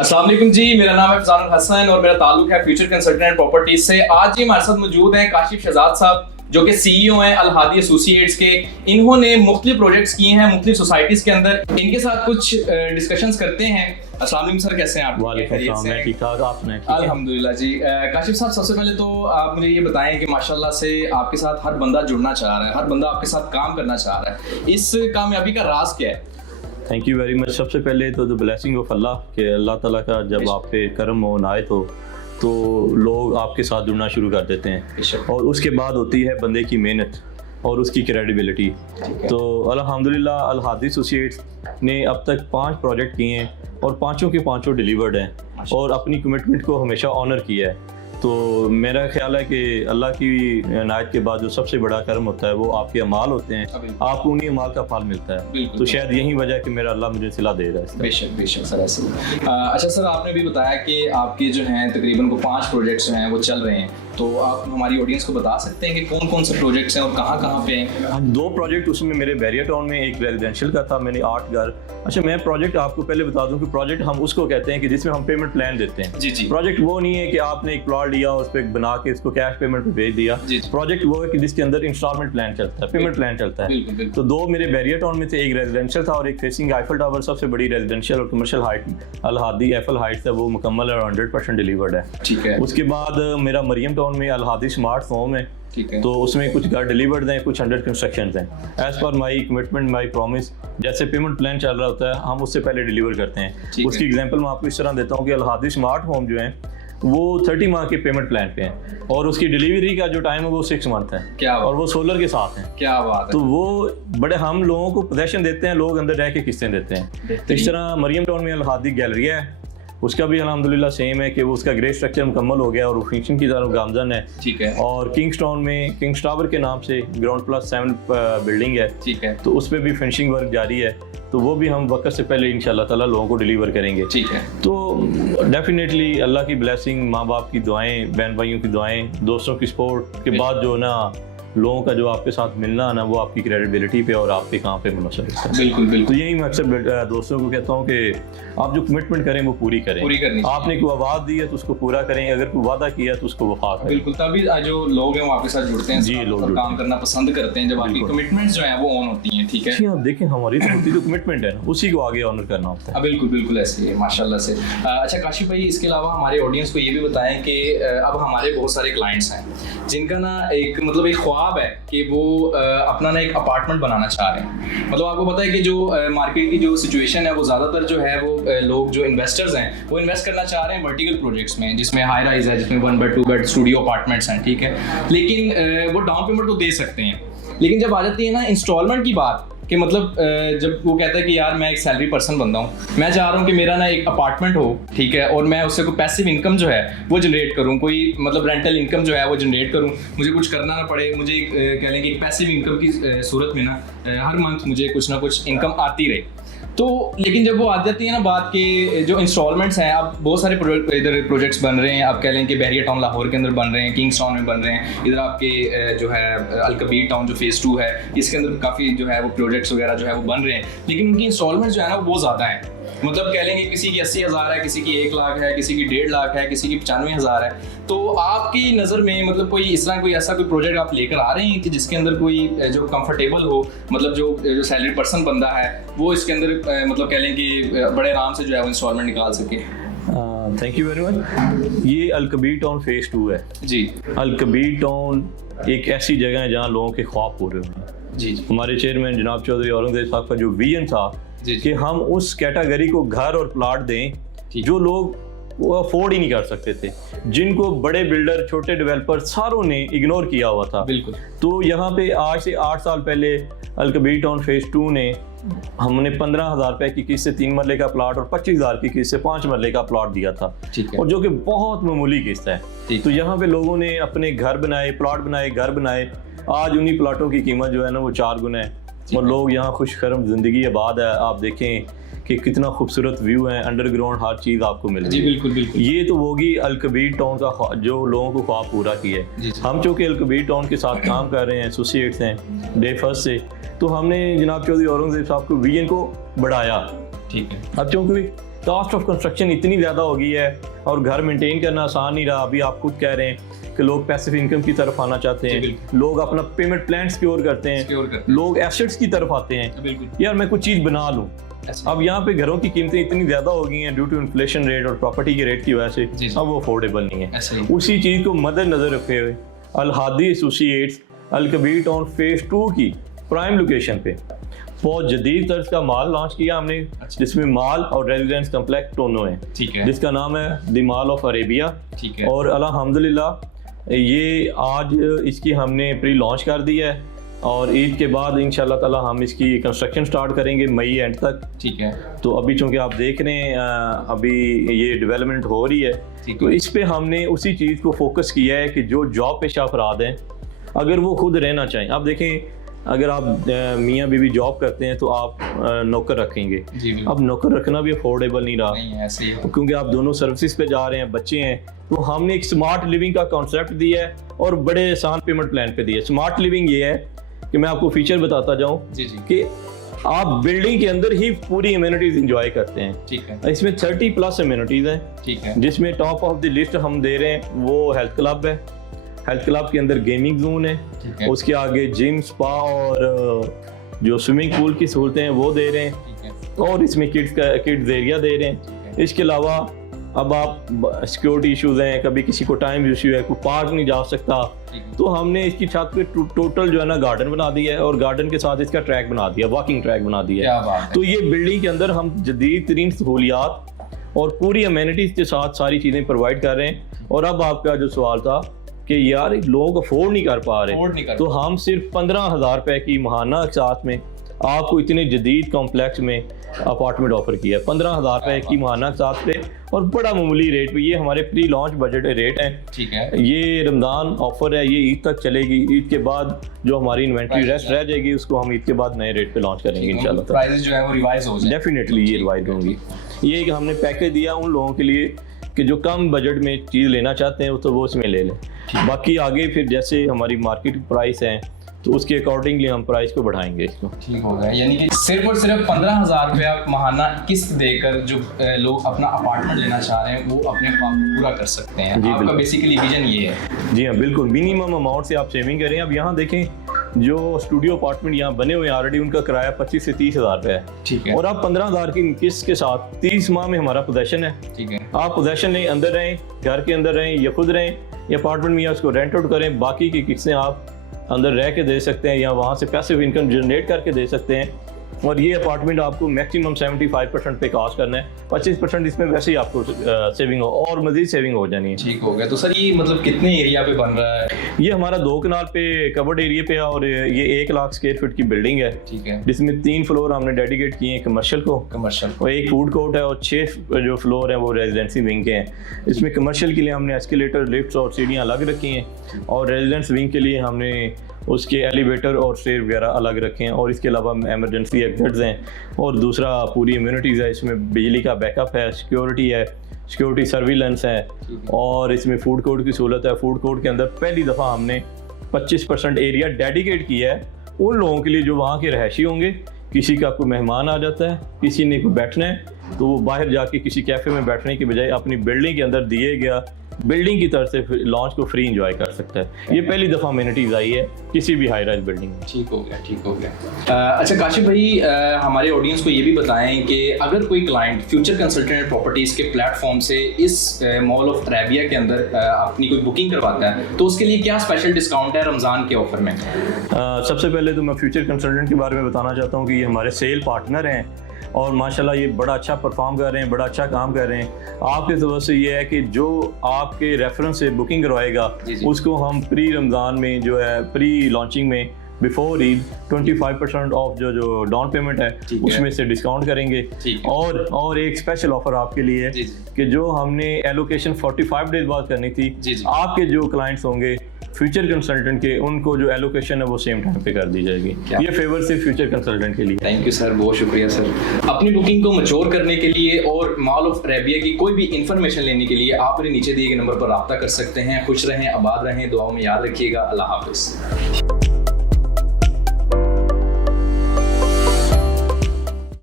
अस्सलाम वालेकुम जी, मेरा नाम है फजानुल हसन और मेरा ताल्लुक है फ्यूचर कंसल्टेंट प्रॉपर्टीज से। आज जी हमारे साथ मौजूद हैं काशिफ शहजाद साहब, जो कि सीईओ हैं अल हादी एसोसिएट्स के। इन्होंने मुख्तलिफ प्रोजेक्ट्स किए हैं मुख्तलिफ सोसाइटीज़ के अंदर। इनके साथ कुछ डिस्कशंस करते हैं। अस्सलाम वालेकुम सर, कैसे हैं आप? वालेकुम सलाम, ठीक ठाक, आपने? अल्हम्दुलिल्लाह जी। काशिफ साहब, सबसे पहले तो आप मुझे ये बताएं कि माशाल्लाह से आपके साथ हर बंदा जुड़ना चाह रहा है, हर बंदा आपके साथ काम करना चाह रहा है। इस कामयाबी का राज क्या है? Thank you very much. सबसे पहले तो द ब्लेसिंग ऑफ अल्लाह कि अल्लाह ताला का जब आप पे करम हो नायत हो तो लोग आपके साथ जुड़ना शुरू कर देते हैं, और उसके बाद होती है बंदे की मेहनत और उसकी क्रेडिबिलिटी। तो अल्हम्दुलिल्लाह अल हादी एसोसिएट्स ने अब तक 5 प्रोजेक्ट किए हैं और पाँचों के पाँचों डिलीवर्ड हैं और अपनी कमिटमेंट को हमेशा ऑनर किया है। तो मेरा ख्याल है कि अल्लाह की इनायत के बाद जो सबसे बड़ा कर्म होता है वो आपके अमाल होते हैं, आपको उन्हीं अमाल का फल मिलता है। तो शायद यही वजह है कि मेरा अल्लाह मुझे सिला दे रहा है। बेशक बेशक सर, ऐसे अच्छा सर, आपने भी बताया कि आपके जो हैं तकरीबन को 5 प्रोजेक्ट्स जो हैं वो चल रहे हैं, तो आप हमारी ऑडियंस को बता सकते हैं कि कौन कौन से प्रोजेक्ट्स हैं और कहाँ कहाँ पे हैं? 2 प्रोजेक्ट उसमें मेरे बैरियर टाउन में एक रेजिडेंशियल का था, मैंने 8 घर। अच्छा, मैं प्रोजेक्ट आपको पहले बता दूं कि प्रोजेक्ट हम उसको कहते हैं कि जिसमें हम पेमेंट प्लान देते हैं। जी जी। प्रोजेक्ट वो नहीं है कि आपने एक प्लॉट लिया उस पर बना के इसको कैश पेमेंट पे भेज दिया। प्रोजेक्ट वो है कि जिसके अंदर इंस्टॉलमेंट प्लान चलता है, पेमेंट प्लान चलता है। तो 2 मेरे बैरियर टाउन में थे, एक रेजिडेंशियल था और एक फेसिंग आईफल टावर, सबसे बड़ी रेजिडेंशियल और कमर्शियल हाइट अल हादी एफल हाइट्स है, वो मुकम्मल और 100% डिलीवर्ड है। ठीक है। उसके बाद मेरा मरियम टाउन में अल हादी स्मार्ट होम है। ठीक है। तो उसमें कुछ घर डिलीवर्ड हैं, कुछ अंडर कंस्ट्रक्शन हैं। As per my commitment my promise, जैसे पेमेंट प्लान चल रहा होता है हम उससे पहले डिलीवर करते हैं। उसकी एग्जांपल मैं आपको इस तरह देता हूँ कि अल हादी स्मार्ट होम जो है वो 30 माह के पेमेंट प्लान पे हैं और उसकी डिलीवरी का जो टाइम है वो 6 मंथ है। क्या और वो सोलर के साथ है। क्या बात है। तो वो बड़े हम लोगों को पोजेशन देते हैं, लोग अंदर रह के किस्तें देते हैं। इस तरह मरियम टाउन में अल हादी गैलरिया है, उसका भी अल्हम्दुलिल्लाह सेम है कि वो उसका ग्रे स्ट्रक्चर मुकम्मल हो गया और वो फिनिशिंग की तरफ गामजन है। ठीक है। और किंग्स टाउन में किंग्स टावर के नाम से ग्राउंड प्लस 7 बिल्डिंग है। ठीक है। तो उस पर भी फिनिशिंग वर्क जारी है, तो वो भी हम वक्त से पहले इंशाल्लाह ताला लोगों को डिलीवर करेंगे। ठीक है। तो डेफिनेटली अल्लाह की ब्लेसिंग, माँ बाप की दुआएं, बहन भाइयों की दुआएं, दोस्तों की सपोर्ट के बाद जो ना लोगों का जो आपके साथ मिलना ना वो आपकी क्रेडिबिलिटी पे और आपके काम पे मुनसर है। बिल्कुल बिल्कुल। तो यही मैं अक्सर दोस्तों को कहता हूँ कि आप जो कमिटमेंट करें वो पूरी करें। पूरी करनी। आपने कोई आवाज़ दी है तो उसको पूरा करें, अगर कोई वादा किया तो उसको वफा करें। बिल्कुल, तभी जो लोग हैं वो आपके साथ जुड़ते हैं। जी, लोग काम करना पसंद करते हैं जब आपकी कमिटमेंट्स जो हैं वो ऑन होती हैं। ठीक है। जी, आप देखें हमारी तो होती जो कमिटमेंट है उसी को आगे ऑनर करना होता है। बिल्कुल बिल्कुल ऐसे ही है माशाल्लाह से। अच्छा काशिफ भाई, इसके अलावा हमारे ऑडियंस को ये भी बताएं कि अब हमारे बहुत सारे क्लाइंट्स हैं जिनका ना एक मतलब एक ख्वाब है कि वो अपना ना एक अपार्टमेंट बनाना चाह रहे हैं। मतलब आपको पता है कि जो मार्केट की जो सिचुएशन है वो ज़्यादातर जो है वो लोग जो इन्वेस्टर्स हैं वो इन्वेस्ट करना चाह रहे हैं वर्टिकल प्रोजेक्ट्स में, जिसमें हाई राइज है, जिसमें 1 बेड 2 बेड स्टूडियो अपार्टमेंट्स हैं। ठीक है। लेकिन वो डाउन पेमेंट तो दे सकते हैं, लेकिन जब आ जाती है ना इंस्टॉलमेंट की बात कि मतलब जब वो कहता है कि यार मैं एक सैलरी पर्सन बंदा हूँ, मैं चाह रहा हूँ कि मेरा ना एक अपार्टमेंट हो, ठीक है, और मैं उससे कोई पैसिव इनकम जो है वो जनरेट करूँ, कोई मतलब रेंटल इनकम जो है वो जनरेट करूँ, मुझे कुछ करना ना पड़े, मुझे कह लें कि एक पैसिव इनकम की सूरत में ना हर मंथ मुझे कुछ ना कुछ इनकम आती रहे। तो लेकिन जब वो आ जाती है ना बात के जो इंस्टॉलमेंट्स हैं, अब बहुत सारे इधर प्रोजेक्ट्स बन रहे हैं, आप कह लें कि बैरियर टाउन लाहौर के अंदर बन रहे हैं, किंग्स टाउन में बन रहे हैं, इधर आपके जो है अल कबीर टाउन जो फेज़ 2 है इसके अंदर काफ़ी जो है वो प्रोजेक्ट्स वगैरह जो है वो बन रहे हैं, लेकिन उनकी इंस्टॉलमेंट जो है ना वो बहुत ज़्यादा है। मतलब कह लेंगे किसी की 80,000 है, किसी की 1 लाख है, किसी की 1.5 लाख है, किसी की 95,000 है। तो आपकी नज़र में मतलब कोई इस तरह कोई ऐसा कोई प्रोजेक्ट आप लेकर आ रहे हैं कि जिसके अंदर कोई जो कंफर्टेबल हो, मतलब जो सैलरी पर्सन बंदा है वो इसके अंदर मतलब कह लें कि बड़े आराम से जो है वो इंस्टॉलमेंट निकाल सके? Thank you very much. ये अल कबीर टाउन फेज़ 2 है जी। अल कबीर टाउन एक ऐसी जगह है जहाँ लोगों के ख्वाब पूरे हुए हैं। जी। हमारे चेयरमैन जनाब चौधरी औरंगजेब साहब का जो विजन था कि हम उस कैटेगरी को घर और प्लाट दें जो लोग वो अफोर्ड ही नहीं कर सकते थे, जिनको बड़े बिल्डर, छोटे डेवलपर सारों ने इग्नोर किया हुआ था। बिल्कुल। तो यहाँ पे आज से 8 साल पहले अल कबीर टाउन फेज़ 2 ने हमने 15,000 रुपए की किस्त से 3 मरले का प्लाट और 25,000 की किस्त से 5 मरले का प्लाट दिया था। ठीक है। और जो कि बहुत मामूली किस्त है। तो यहाँ पे लोगों ने अपने घर बनाए, प्लाट बनाए, घर बनाए। आज उन्हीं प्लाटों की कीमत जो है ना वो 4 गुना है और लोग यहाँ खुशखरम ज़िंदगी आबाद है। आप देखें कि कितना खूबसूरत व्यू है, अंडरग्राउंड हर चीज़ आपको मिल रही है। बिल्कुल बिल्कुल। ये तो होगी अल कबीर टाउन का जो लोगों को ख्वाब पूरा किया है। हम चूँकि अल कबीर टाउन के साथ काम कर रहे हैं, एसोसिएट्स हैं डे फर्स्ट से, तो हमने जनाब चौधरी औरंगजेब साहब को विजन को बढ़ाया। ठीक है। अब चूँकि कॉस्ट ऑफ कंस्ट्रक्शन इतनी ज़्यादा हो गई है और घर मेंटेन करना आसान नहीं रहा। अभी आप खुद कह रहे हैं कि लोग पैसिव इनकम की तरफ आना चाहते हैं, लोग अपना पेमेंट प्लान सिक्योर करते हैं, लोग एसेट्स की तरफ आते हैं, यार मैं कुछ चीज़ बना लूँ। अब यहाँ पे घरों की कीमतें इतनी ज़्यादा हो गई हैं ड्यू टू इन्फ्लेशन रेट और प्रॉपर्टी के रेट की वजह से, अब वो अफोर्डेबल नहीं है। उसी चीज़ को मद्देनजर रखे हुए अल हादी एसोसिएट्स अल कबीर टाउन फेज 2 की प्राइम लोकेशन पे बहुत जदीद तर्ज का माल लॉन्च किया हमने, जिसमें माल और रेजिडेंस कम्प्लेक्स दोनों हैं, जिसका नाम है द मॉल ऑफ अरेबिया। और अल्हम्दुलिल्लाह ये आज इसकी हमने प्री लॉन्च कर दिया है और ईद के बाद इंशाल्लाह ताला हम इसकी कंस्ट्रक्शन स्टार्ट करेंगे मई एंड तक। ठीक है, तो अभी चूंकि आप देख रहे हैं अभी ये डेवलपमेंट हो रही है, तो इस पे हमने उसी चीज़ को फोकस किया है कि जो जॉब पेशा अफराद हैं अगर वो खुद रहना चाहें। आप देखें, अगर आप मियाँ बीवी जॉब करते हैं तो आप नौकर रखेंगे, अब नौकर रखना भी अफोर्डेबल नहीं रहा, क्योंकि आप दोनों सर्विसेज पे जा रहे हैं, बच्चे हैं। तो हमने एक स्मार्ट लिविंग का कॉन्सेप्ट दिया है और बड़े आसान पेमेंट प्लान पे दिया है। स्मार्ट लिविंग ये है कि मैं आपको फीचर बताता जाऊं कि आप बिल्डिंग के अंदर ही पूरी एमिनिटीज एंजॉय करते हैं। ठीक है, इसमें 30+ एमिनिटीज हैं। ठीक है, जिसमें टॉप ऑफ द लिस्ट हम दे रहे हैं वो हेल्थ क्लब है। हेल्थ क्लब के अंदर गेमिंग जोन है, उसके आगे जिम, स्पा और जो स्विमिंग पूल की सहूलतें हैं वो दे रहे हैं, और इसमें किड्स एरिया दे रहे हैं। इसके अलावा अब आप सिक्योरिटी इश्यूज हैं, कभी किसी को टाइम इशू है, कोई पार्क नहीं जा सकता, तो हमने इसकी छत पे टोटल जो है ना गार्डन बना दिया है और गार्डन के साथ इसका ट्रैक बना दिया, वॉकिंग ट्रैक बना दिया है। तो ये बिल्डिंग के अंदर हम जदीद तरीन सहूलियात और पूरी अमेनिटीज के साथ सारी चीज़ें प्रोवाइड कर रहे हैं। और अब आपका जो सवाल था कि यार लोग अफोर्ड नहीं कर पा रहे, तो हम सिर्फ 15,000 रुपए की महाना साथ में आपको इतने जदीद कॉम्प्लेक्स में अपार्टमेंट ऑफर किया है। 15,000 रुपए की महाना साथ पे और बड़ा मामूली रेट पे। ये हमारे प्री लॉन्च बजट रेट हैं। ठीक है, ये रमज़ान ऑफर है, ये ईद तक चलेगी। ईद के बाद जो हमारी इन्वेंट्री रेस्ट रह जाएगी उसको हम ईद के बाद नए रेट पे लॉन्च करेंगे इंशाल्लाह। प्राइसेस जो है वो रिवाइज हो जाएंगे, डेफिनेटली ये रिवाइज होंगी। ये कि हमने पैकेज दिया उन लोगों के लिए कि जो कम बजट में चीज़ लेना चाहते हैं तो वो उसमें ले लें। बाकी आगे फिर जैसे हमारी मार्केट प्राइस है तो उसके अकॉर्डिंगली हम प्राइस को बढ़ाएंगे इसको। ठीक हो गया, यानी कि सिर्फ और सिर्फ 15,000 रुपया महाना किस्त देकर जो लोग अपना अपार्टमेंट लेना चाह रहे हैं वो अपने ख्वाब पूरा कर सकते हैं। आपका बेसिकली विजन ये है। जी हाँ, बिल्कुल मिनिमम अमाउंट से आप सेविंग करें। अब यहाँ देखें, जो स्टूडियो अपार्टमेंट यहाँ बने हुए हैं ऑलरेडी, उनका किराया 25 से 30,000 रुपये है। ठीक है, और आप 15,000 की किस्त के साथ 30 माह में हमारा पोजेशन है। ठीक है, आप पोजेशन लें, अंदर रहें, घर के अंदर रहें या खुद रहें या अपार्टमेंट में या उसको रेंट आउट करें, बाकी की किस्तें आप अंदर रह के दे सकते हैं या वहाँ से पैसिव इनकम जनरेट करके दे सकते हैं। और ये अपार्टमेंट आपको मैक्सिमम 75% पे कास्ट करना है, 25% इसमें वैसे ही आपको सेविंग हो और मजीद सेविंग हो जानी है। ठीक हो गया। तो सर ये मतलब कितने एरिया पे बन रहा है? ये हमारा 2 कनाल पे कवर्ड एरिया पे है और ये 1 लाख स्क्वायर फीट की बिल्डिंग है। ठीक है, जिसमें 3 फ्लोर हमने डेडिकेट किए हैं कमर्शियल को, और 1 फूड कोर्ट है और 6 जो फ्लोर है वो रेजिडेंसी विंग के हैं। इसमें कमर्शियल के लिए हमने एस्केलेटर, लिफ्ट और सीढ़ियाँ अलग रखी हैं और रेजिडेंस विंग के लिए हमने उसके एलिवेटर और स्टेयर वगैरह अलग रखे हैं। और इसके अलावा एमरजेंसी एग्जिट्स हैं और दूसरा पूरी इम्यूनिटीज़ है। इसमें बिजली का बैकअप है, सिक्योरिटी है, सिक्योरिटी सर्विलेंस है और इसमें फूड कोर्ट की सहूलत है। फूड कोर्ट के अंदर पहली दफ़ा हमने 25% एरिया डेडिकेट किया है उन लोगों के लिए जो वहाँ के रहायशी होंगे। किसी का कोई मेहमान आ जाता है, किसी ने कोई बैठना है, तो वो बाहर जाके किसी कैफ़े में बैठने की बजाय अपनी बिल्डिंग के अंदर दिए गया बिल्डिंग की तरफ से लॉन्च को फ्री एंजॉय कर सकता है। ये पहली दफ़ा अमेनिटीज़ आई है किसी भी हाई राइज बिल्डिंग में। ठीक हो गया, ठीक हो गया। अच्छा काशिफ भाई, हमारे ऑडियंस को ये भी बताएं कि अगर कोई क्लाइंट फ्यूचर कंसल्टेंट प्रॉपर्टीज़ के प्लेटफॉर्म से इस मॉल ऑफ अरेबिया के अंदर अपनी कोई बुकिंग करवाता है तो उसके लिए क्या स्पेशल डिस्काउंट है रमज़ान के ऑफर में? सबसे पहले तो मैं फ्यूचर कंसल्टेंट के बारे में बताना चाहता हूँ कि ये हमारे सेल पार्टनर हैं और माशाल्लाह ये बड़ा अच्छा परफॉर्म कर रहे हैं, बड़ा अच्छा काम कर रहे हैं। आपकी तरफ से ये है कि जो आपके रेफरेंस से बुकिंग करवाएगा उसको हम प्री रमज़ान में जो है प्री लॉन्चिंग में बिफोर ईद 25% ऑफ जो डाउन पेमेंट है उसमें से डिस्काउंट करेंगे। और एक स्पेशल ऑफर आपके लिए है कि जो हमने एलोकेशन 45 डेज बाद करनी थी, आपके जो क्लाइंट्स होंगे फ्यूचर कंसल्टेंट के, उनको जो एलोकेशन है वो सेम टाइम पे कर दी जाएगी। ये फेवर से फ्यूचर कंसल्टेंट के लिए। थैंक यू सर, बहुत शुक्रिया सर। अपनी बुकिंग को मैच्योर करने के लिए और मॉल ऑफ अरेबिया की कोई भी इंफॉर्मेशन लेने के लिए आप मेरे नीचे दिए गए नंबर पर रब्ता कर सकते हैं। खुश रहें, आबाद रहें, दुआओं में याद रखिएगा। अल्लाह हाफिज़।